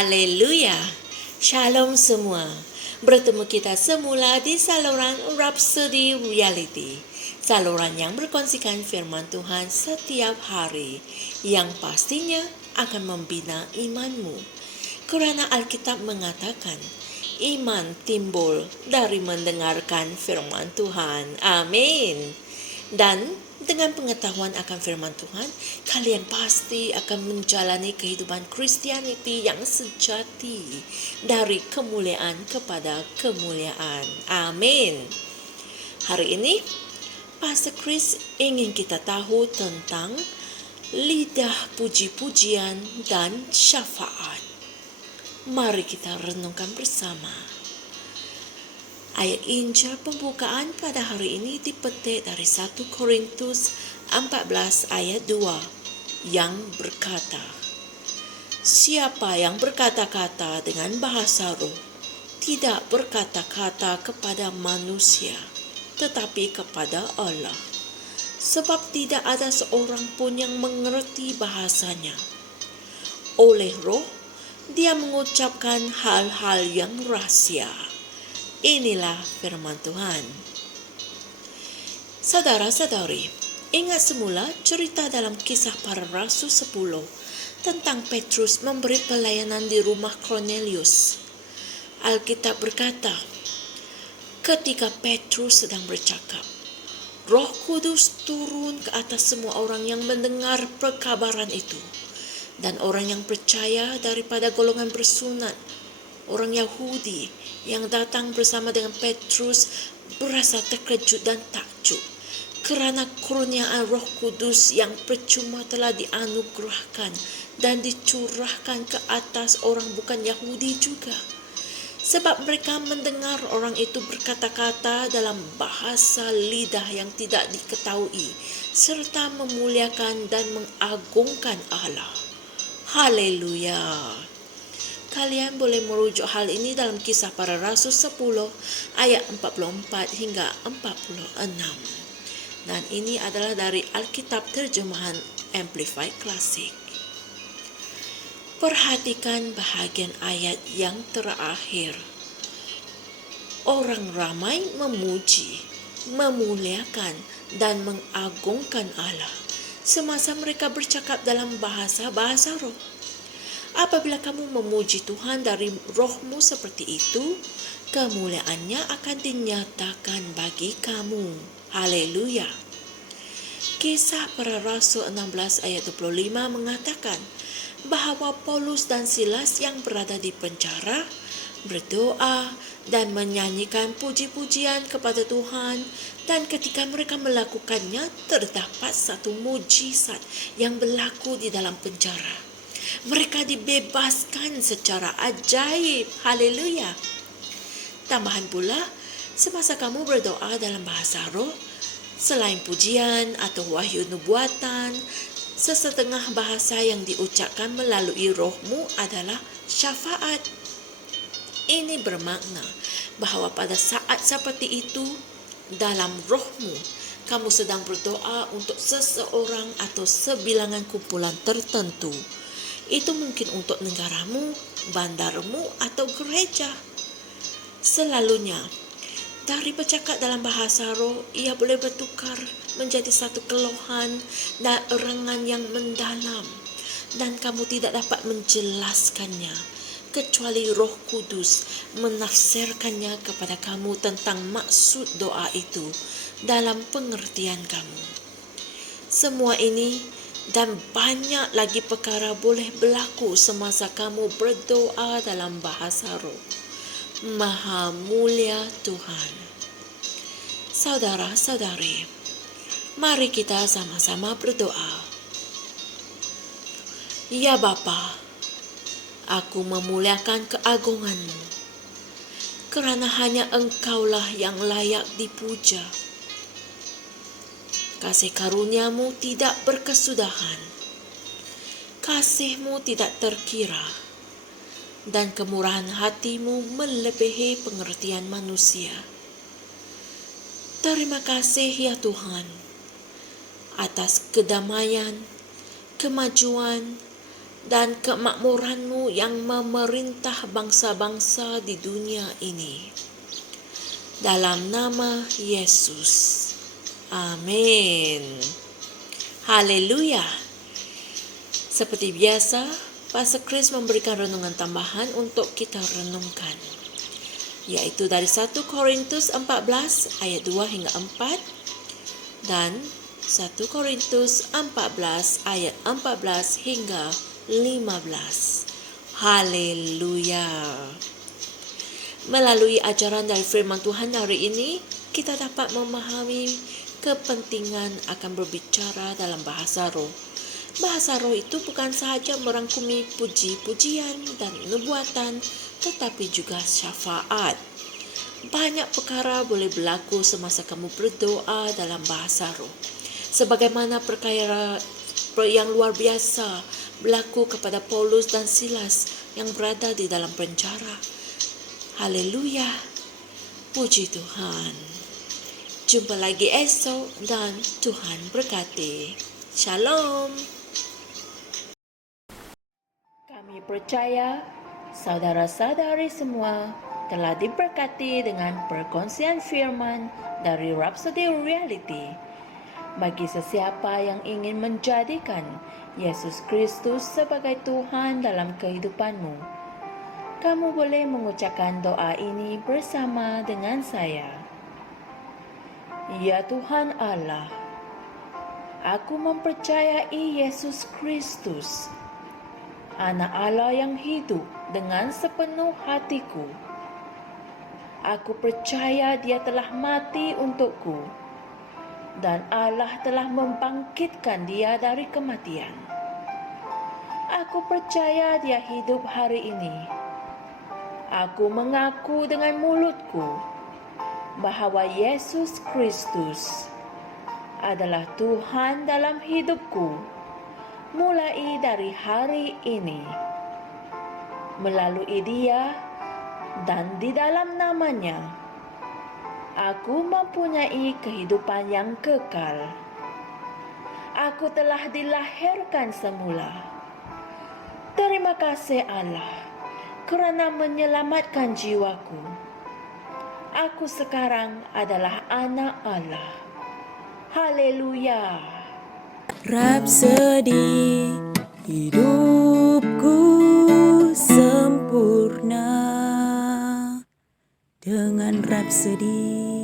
Haleluya. Shalom semua. Bertemu kita semula di saluran Rhapsody Reality. Saluran yang berkongsikan firman Tuhan setiap hari, yang pastinya akan membina imanmu. Kerana Alkitab mengatakan, iman timbul dari mendengarkan firman Tuhan. Amin. Dan dengan pengetahuan akan firman Tuhan, kalian pasti akan menjalani kehidupan Kristianiti yang sejati, dari kemuliaan kepada kemuliaan. Amin. Hari ini, Pastor Chris ingin kita tahu tentang lidah puji-pujian dan syafaat. Mari kita renungkan bersama. Ayat Injil pembukaan pada hari ini dipetik dari 1 Korintus 14 ayat 2 yang berkata, siapa yang berkata-kata dengan bahasa roh, tidak berkata-kata kepada manusia, tetapi kepada Allah. Sebab tidak ada seorang pun yang mengerti bahasanya. Oleh roh, dia mengucapkan hal-hal yang rahasia. Inilah firman Tuhan. Saudara-saudari, ingat semula cerita dalam Kisah Para Rasul 10 tentang Petrus memberi pelayanan di rumah Cornelius. Alkitab berkata, ketika Petrus sedang bercakap, Roh Kudus turun ke atas semua orang yang mendengar perkabaran itu. Dan orang yang percaya daripada golongan bersunat, orang Yahudi yang datang bersama dengan Petrus berasa terkejut dan takjub kerana kurniaan Roh Kudus yang percuma telah dianugerahkan dan dicurahkan ke atas orang bukan Yahudi juga. Sebab mereka mendengar orang itu berkata-kata dalam bahasa lidah yang tidak diketahui, serta memuliakan dan mengagungkan Allah. Haleluya. Kalian boleh merujuk hal ini dalam Kisah Para Rasul 10 ayat 44 hingga 46. Dan ini adalah dari Alkitab terjemahan Amplified Classic. Perhatikan bahagian ayat yang terakhir. Orang ramai memuji, memuliakan dan mengagungkan Allah semasa mereka bercakap dalam bahasa roh. Apabila kamu memuji Tuhan dari rohmu seperti itu, kemuliaannya akan dinyatakan bagi kamu. Haleluya. Kisah Para Rasul 16 ayat 25 mengatakan bahawa Paulus dan Silas yang berada di penjara berdoa dan menyanyikan puji-pujian kepada Tuhan, dan ketika mereka melakukannya terdapat satu mujizat yang berlaku di dalam penjara. Mereka dibebaskan secara ajaib. Haleluya. Tambahan pula, semasa kamu berdoa dalam bahasa roh, selain pujian atau wahyu nubuatan, sesetengah bahasa yang diucapkan melalui rohmu adalah syafaat. Ini bermakna bahawa pada saat seperti itu, dalam rohmu, kamu sedang berdoa untuk seseorang atau sebilangan kumpulan tertentu. Itu mungkin untuk negaramu, bandarmu, atau gereja. Selalunya, dari bercakap dalam bahasa roh, ia boleh bertukar menjadi satu keluhan dan erangan yang mendalam, dan kamu tidak dapat menjelaskannya, kecuali Roh Kudus menafsirkannya kepada kamu tentang maksud doa itu dalam pengertian kamu. Semua ini dan banyak lagi perkara boleh berlaku semasa kamu berdoa dalam bahasa roh. Maha mulia Tuhan. Saudara-saudari, mari kita sama-sama berdoa. Ya Bapa, aku memuliakan keagungan-Mu, kerana hanya Engkaulah yang layak dipuja. Kasih karunia-Mu tidak berkesudahan, kasih-Mu tidak terkira, dan kemurahan hati-Mu melebihi pengertian manusia. Terima kasih ya Tuhan, atas kedamaian, kemajuan, dan kemakmuran-Mu yang memerintah bangsa-bangsa di dunia ini. Dalam nama Yesus. Amin. Haleluya. Seperti biasa, Pastor Chris memberikan renungan tambahan untuk kita renungkan, yaitu dari 1 Korintus 14 ayat 2 hingga 4 dan 1 Korintus 14 ayat 14 hingga 15. Haleluya. Melalui ajaran dari firman Tuhan hari ini, kita dapat memahami kepentingan akan berbicara dalam bahasa roh. Bahasa roh itu bukan sahaja merangkumi puji-pujian dan nubuatan, tetapi juga syafaat. Banyak perkara boleh berlaku semasa kamu berdoa dalam bahasa roh. Sebagaimana perkara yang luar biasa berlaku kepada Paulus dan Silas yang berada di dalam penjara. Haleluya. Puji Tuhan. Jumpa lagi esok dan Tuhan berkati. Shalom. Kami percaya saudara-saudari semua telah diberkati dengan perkongsian firman dari Rhapsody Reality. Bagi sesiapa yang ingin menjadikan Yesus Kristus sebagai Tuhan dalam kehidupanmu, kamu boleh mengucapkan doa ini bersama dengan saya. Ya Tuhan Allah, aku mempercayai Yesus Kristus, Anak Allah yang hidup dengan sepenuh hatiku. Aku percaya Dia telah mati untukku, dan Allah telah membangkitkan Dia dari kematian. Aku percaya Dia hidup hari ini. Aku mengaku dengan mulutku bahawa Yesus Kristus adalah Tuhan dalam hidupku mulai dari hari ini. Melalui Dia dan di dalam nama-Nya, aku mempunyai kehidupan yang kekal. Aku telah dilahirkan semula. Terima kasih Allah kerana menyelamatkan jiwaku. Aku sekarang adalah anak Allah. Haleluya. Rhapsody, hidupku sempurna dengan Rhapsody.